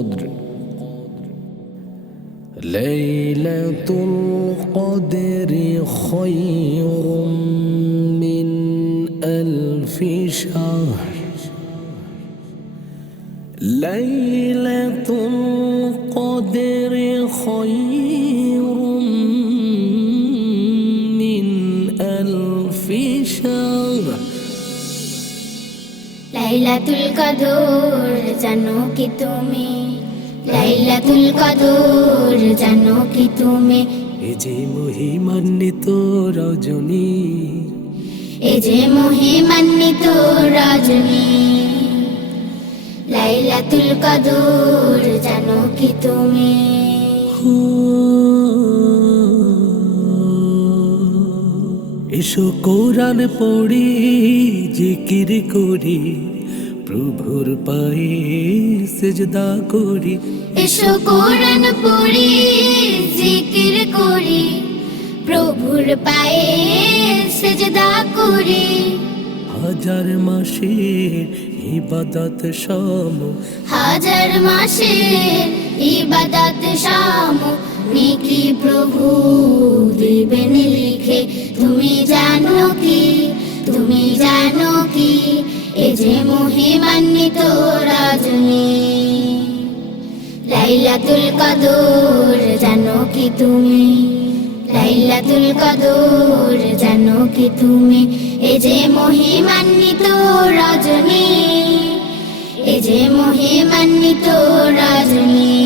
القدر. ليلة القدر خير من ألف شهر. ليلة القدر خير লাইলাতুল কদর জানো কি তুমি? লাইলাতুল কদর জানো কি তুমি? এ যে মহিমান্বিত রজনী। এ যে মহিমান্বিত রজনী। লাইলাতুল কদর জানো কি তুমি? এসো কোরআন পড়ি জিকির করি। প্রভুর পায়ে সেজদা করি। এসো কোরআন পড়ি জিকির করি। প্রভুর পায়ে সেজদা করি। হাজার মাসের ইবাদত সম। হাজার মাসের ইবাদত শাম নেকি প্রভু দিবেন লিখে তুমি জানো কি? যে মহিমান্বিত রজনী। লাইলাতুল কদর, জানো কি তুমি? লাইলাতুল কদর, জানো কি তুমি? এ যে মহিমান্বিত রজনী, এ যে মহিমান্বিত রজনী।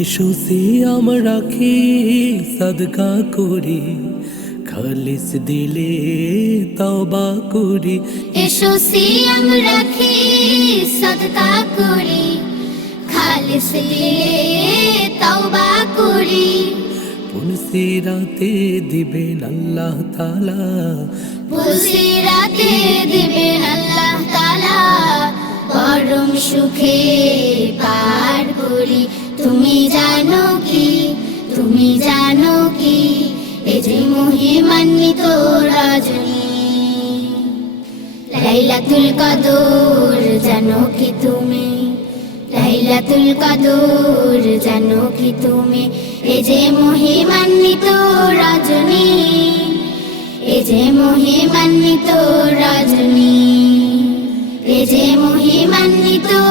এসো সিয়াম রাখি, সদকা করি। খালিস দিলে তবা করি। এসো সিয়াম রাখি সদকা করি। খালিস দিলে তওবা করি। পুলসি রাতে দিবেন আল্লাহ তালা বুঝি রাতে দিবেন আল্লাহ তালা পরম সুখে পার রজনী লাইলাতুল কদর, জানো কি তুমি? লাইলাতুল কদর, জানো কি তুমি? এ যে মহিমান্বিত রজনী। এ যে রজনী। এ যে মহিমান্বিত